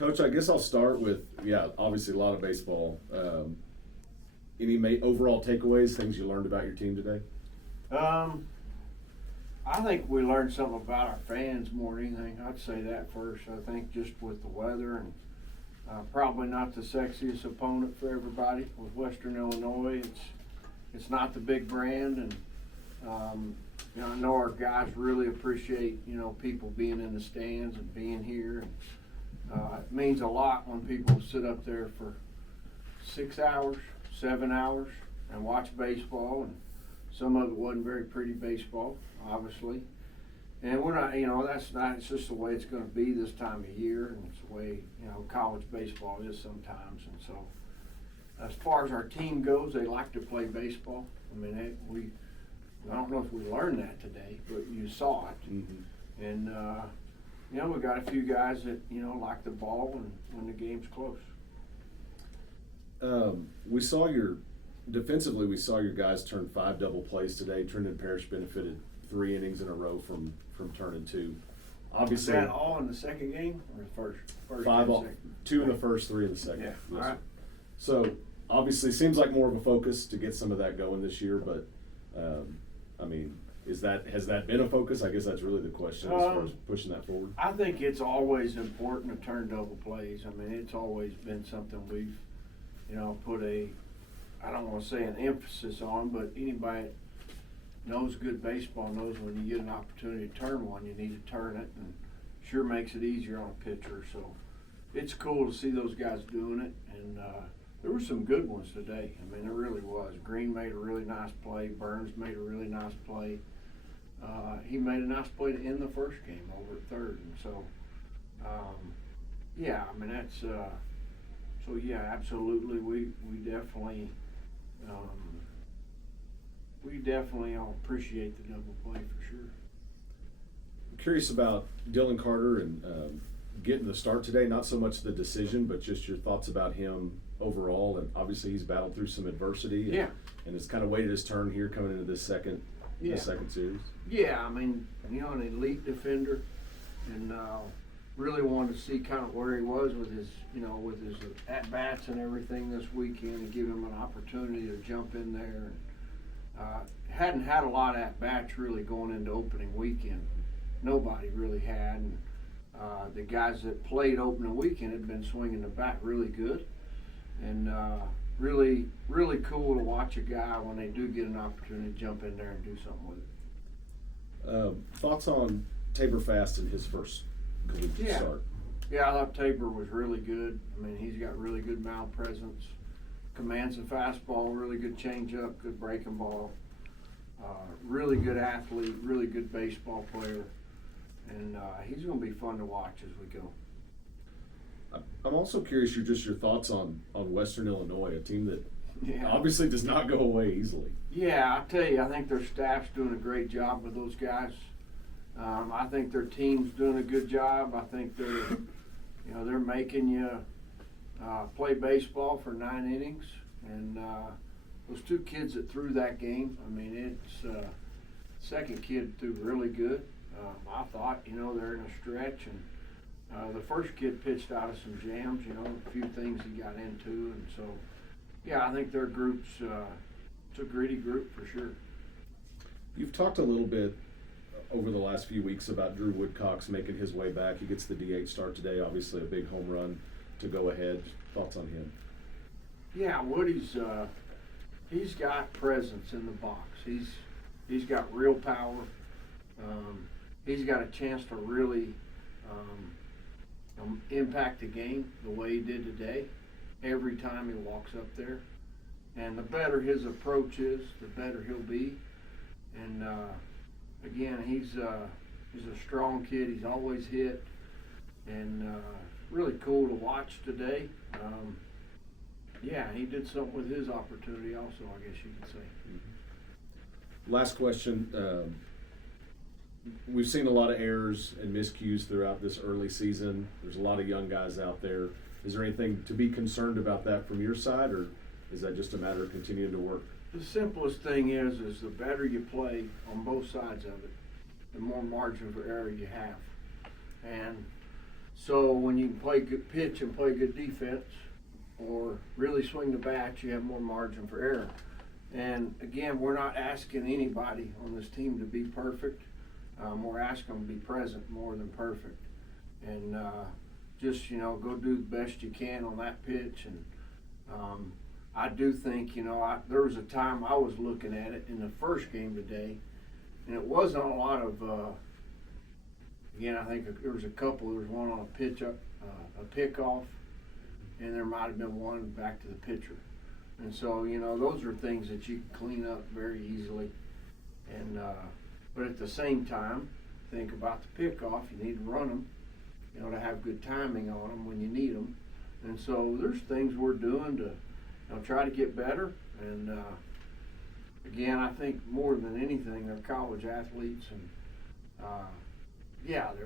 Coach, I guess I'll start with, obviously a lot of baseball. Any overall takeaways, things you learned about your team today? I think we learned something about our fans more than anything. I'd say that first. I think just with the weather and probably not the sexiest opponent for everybody with Western Illinois. It's not the big brand, and I know our guys really appreciate people being in the stands and being here. It means a lot when people sit up there for 6 hours, 7 hours, and watch baseball. And some of it wasn't very pretty baseball, obviously. And we're not, that's not, it's just the way it's going to be this time of year, and it's the way, college baseball is sometimes. And so, as far as our team goes, they like to play baseball. I mean, I don't know if we learned that today, but you saw it. Mm-hmm. And, we got a few guys that, like the ball and when the game's close. Defensively, we saw your guys turn 5 double plays today. Trendon Parrish benefited 3 innings in a row from turning 2. Obviously, was that all in the second game or the first 5 all, 2 in the first, 3 in the second. Yeah, yes. all right. So obviously, seems like more of a focus to get some of that going this year. But has that been a focus? I guess that's really the question as far as pushing that forward. I think it's always important to turn double plays. I mean, it's always been something we've, put I don't want to say an emphasis on, but anybody that knows good baseball knows when you get an opportunity to turn one, you need to turn it, and sure makes it easier on a pitcher. So it's cool to see those guys doing it, and there were some good ones today. I mean, there really was. Green made a really nice play. Burns made a really nice play. He made a nice play to end the first game over at third, and so that's so absolutely. We definitely appreciate the double play for sure. I'm curious about Dylan Carter and getting the start today. Not so much the decision, but just your thoughts about him overall. And obviously, he's battled through some adversity. And it's kind of waited his turn here coming into this second series. Yeah, I mean, an elite defender, and really wanted to see kind of where he was with his at bats and everything this weekend, and give him an opportunity to jump in there. Hadn't had a lot of at bats really going into opening weekend. Nobody really had. And, the guys that played opening weekend had been swinging the bat really good, and really, really cool to watch a guy when they do get an opportunity to jump in there and do something with it. Thoughts on Tabor Fast in his first collegiate start? Yeah, I thought Tabor was really good. I mean, he's got really good mound presence, commands a fastball, really good changeup, good breaking ball, really good athlete, really good baseball player, and he's going to be fun to watch as we go. I'm also curious your thoughts on Western Illinois, a team that obviously does not go away easily. Yeah, I tell you, I think their staff's doing a great job with those guys. I think their team's doing a good job. I think they're making you play baseball for 9 innings, and those 2 kids that threw that game. I mean, it's second kid threw really good. I thought, they're in a stretch, and the first kid pitched out of some jams, a few things he got into, and so, I think their group's it's a gritty group for sure. You've talked a little bit over the last few weeks about Drew Woodcox making his way back. He gets the DH start today, obviously a big home run to go ahead. Thoughts on him? Yeah, Woody's he's got presence in the box. He's got real power. He's got a chance to really impact the game the way he did today every time he walks up there. And the better his approach is, the better he'll be. And again, he's a strong kid. He's always hit, and really cool to watch today. He did something with his opportunity also, I guess you could say. Mm-hmm. Last question. We've seen a lot of errors and miscues throughout this early season. There's a lot of young guys out there. Is there anything to be concerned about that from your side, or is that just a matter of continuing to work? The simplest thing is the better you play on both sides of it, the more margin for error you have. And So when you can play good pitch and play good defense, or really swing the bat, you have more margin for error. And again, we're not asking anybody on this team to be perfect. We're asking them to be present more than perfect. And just, go do the best you can on that pitch. And I do think, there was a time I was looking at it in the first game today, and it wasn't a lot of, again, I think there was a couple. There was one on a pitch up, a pickoff, and there might have been one back to the pitcher. And so, those are things that you can clean up very easily. And but at the same time, think about the pickoff. You need to run them, to have good timing on them when you need them. And so there's things we're doing to try to get better. And again, I think more than anything, they're college athletes, and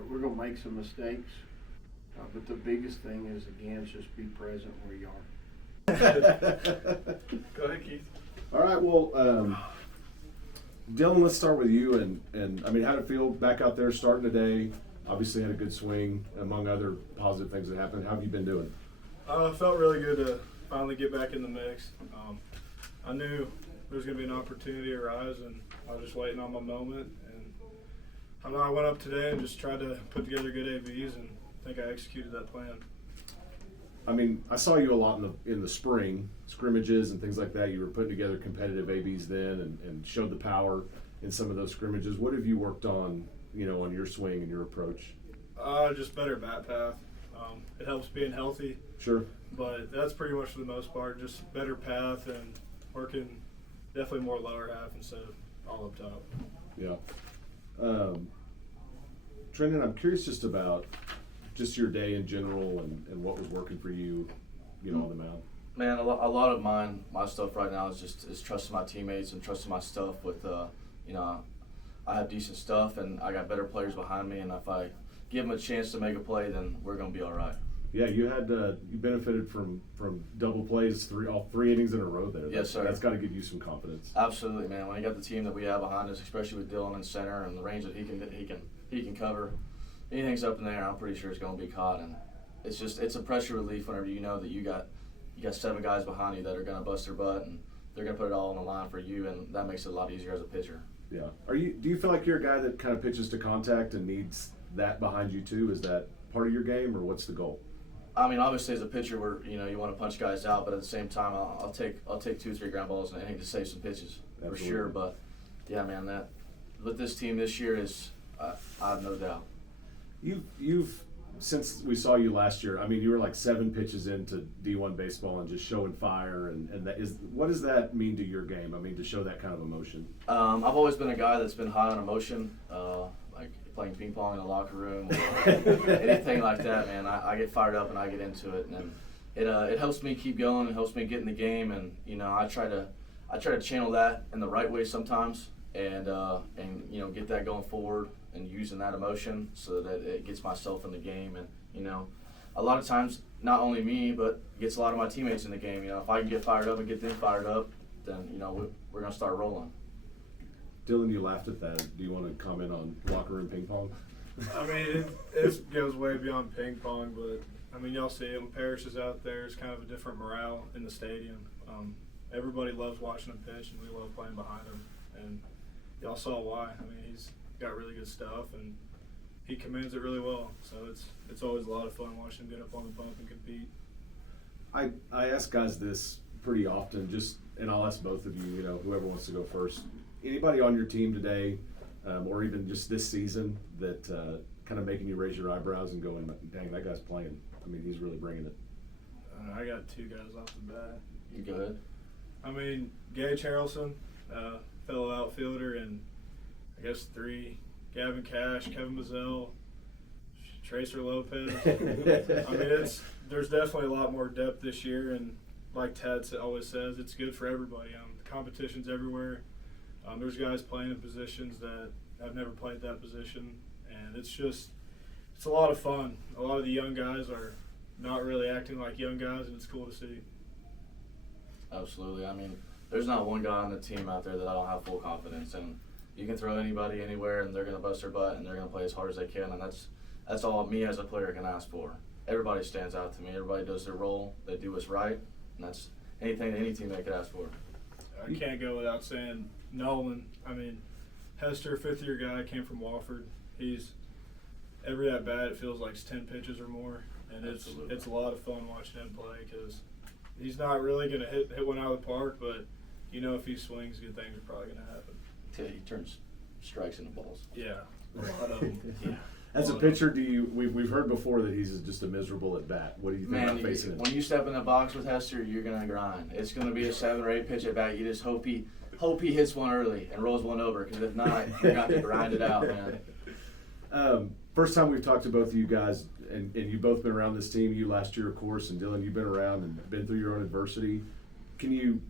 we're going to make some mistakes. But the biggest thing is, again, just be present where you are. Go ahead, Keith. All right, well, Dylan, let's start with you. And I mean, how'd it feel back out there starting today? Obviously had a good swing, among other positive things that happened. How have you been doing? It felt really good to finally get back in the mix. I knew there was going to be an opportunity to arise, and I was just waiting on my moment. And I went up today and just tried to put together good ABs, and I think I executed that plan. I mean, I saw you a lot in the spring, scrimmages and things like that. You were putting together competitive ABs then and showed the power in some of those scrimmages. What have you worked on, on your swing and your approach? Just better bat path. It helps being healthy. Sure. But that's pretty much for the most part, just better path and working definitely more lower half instead of all up top. Yeah. Trendon, I'm curious just about just your day in general and what was working for you, on the mound. Man, a lot of my stuff right now is trusting my teammates and trusting my stuff with, I have decent stuff and I got better players behind me, and if I give them a chance to make a play, then we're going to be all right. Yeah, you benefited from double plays all three innings in a row there. Yes, sir. That's got to give you some confidence. Absolutely, man. When you got the team that we have behind us, especially with Dylan in center and the range that he can cover, anything's up in there, I'm pretty sure it's going to be caught. And it's a pressure relief whenever you know that you got 7 guys behind you that are going to bust their butt and they're going to put it all on the line for you, and that makes it a lot easier as a pitcher. Yeah. Do you feel like you're a guy that kind of pitches to contact and needs that behind you too? Is that part of your game, or what's the goal? I mean, obviously as a pitcher, you want to punch guys out, but at the same time, I'll take 2-3 ground balls in an inning to save some pitches. Absolutely. For sure. But yeah, man, that with this team this year is I have no doubt. You've since we saw you last year, I mean, you were like 7 pitches into D1 baseball and just showing fire, and what does that mean to your game? I mean, to show that kind of emotion. I've always been a guy that's been high on emotion, like playing ping pong in the locker room or anything like that, man. I get fired up and I get into it, and it helps me keep going. It helps me get in the game, and I try to channel that in the right way sometimes, and get that going forward and using that emotion so that it gets myself in the game. And a lot of times, not only me, but gets a lot of my teammates in the game. If I can get fired up and get them fired up, then we're gonna start rolling. Dylan, you laughed at that. Do you want to comment on locker room ping pong? I mean, it goes way beyond ping pong, but I mean, y'all see it when Parrish is out there. It's kind of a different morale in the stadium. Everybody loves watching him pitch, and we love playing behind him. And y'all saw why. I mean, he's got really good stuff, and he commands it really well. So it's always a lot of fun watching him get up on the bump and compete. I ask guys this pretty often, and I'll ask both of you, whoever wants to go first. Anybody on your team today, or even just this season, that kind of making you raise your eyebrows and going, dang, that guy's playing. I mean, he's really bringing it. I got 2 guys off the bat. You go ahead. I mean, Gage Harrelson, fellow outfielder, and I guess 3, Gavin Cash, Kevin Mazzell, Tracer Lopez. I mean, there's definitely a lot more depth this year, and like Tad always says, it's good for everybody. The competition's everywhere. There's guys playing in positions that have never played that position, and it's a lot of fun. A lot of the young guys are not really acting like young guys, and it's cool to see. Absolutely. I mean, there's not one guy on the team out there that I don't have full confidence in. You can throw anybody anywhere, and they're going to bust their butt, and they're going to play as hard as they can, and that's that's all me as a player can ask for. Everybody stands out to me. Everybody does their role. They do what's right, and that's anything that any teammate could ask for. I can't go without saying Nolan. I mean, Hester, 5th-year guy, came from Wofford. He's every at bat it feels like it's 10 pitches or more, and Absolutely. it's a lot of fun watching him play because he's not really gonna hit one out of the park, but you know if he swings, good things are probably gonna happen. Till he turns strikes into balls. Yeah, a lot of them. Yeah. As a pitcher, we've heard before that he's just a miserable at bat. What do you think Man, about facing him? when you step in the box with Hester, you're gonna grind. It's gonna be a 7 or 8 pitch at bat. You just hope he hits one early and rolls one over, because if not, you're gonna have to grind it out, man. First time we've talked to both of you guys, and you've both been around this team. You last year, of course, and Dylan, you've been around and been through your own adversity. Can you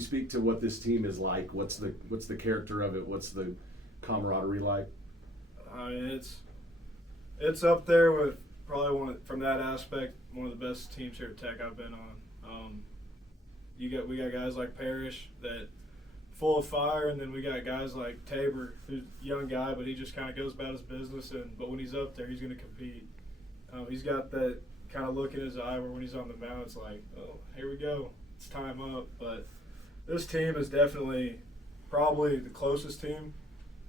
speak to what this team is like? What's the character of it? What's the camaraderie like? I mean, it's up there with probably from that aspect, one of the best teams here at Tech I've been on. We got guys like Parrish that full of fire, and then we got guys like Tabor, who's a young guy, but he just kind of goes about his business. But when he's up there, he's going to compete. He's got that kind of look in his eye where when he's on the mound, it's like, oh, here we go, it's time up. But this team is definitely probably the closest team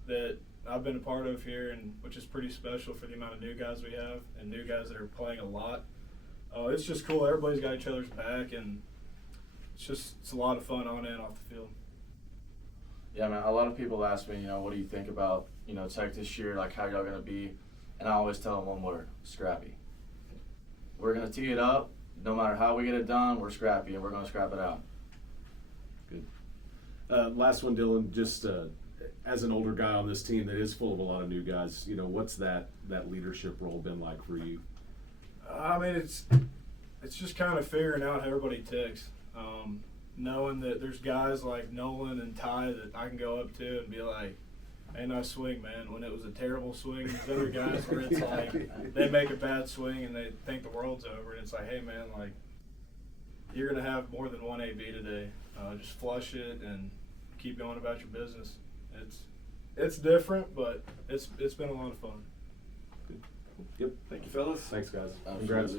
that I've been a part of here, and which is pretty special for the amount of new guys we have and new guys that are playing a lot. It's just cool. Everybody's got each other's back, and it's a lot of fun on and off the field. Yeah, man. A lot of people ask me, what do you think about, Tech this year? Like, how y'all gonna be? And I always tell them one word: scrappy. We're gonna tee it up. No matter how we get it done, we're scrappy, and we're gonna scrap it out. Good. Last one, Dylan. Just as an older guy on this team that is full of a lot of new guys, what's that leadership role been like for you? I mean, it's just kind of figuring out how everybody ticks. Knowing that there's guys like Nolan and Ty that I can go up to and be like, hey, nice swing, man. When it was a terrible swing, there's other guys where it's like they make a bad swing and they think the world's over. And it's like, hey, man, like, you're going to have more than one AB today. Just flush it and keep going about your business. It's different, but it's been a lot of fun. Yep. Thank you, fellas. Thanks, guys. Absolutely. Congrats.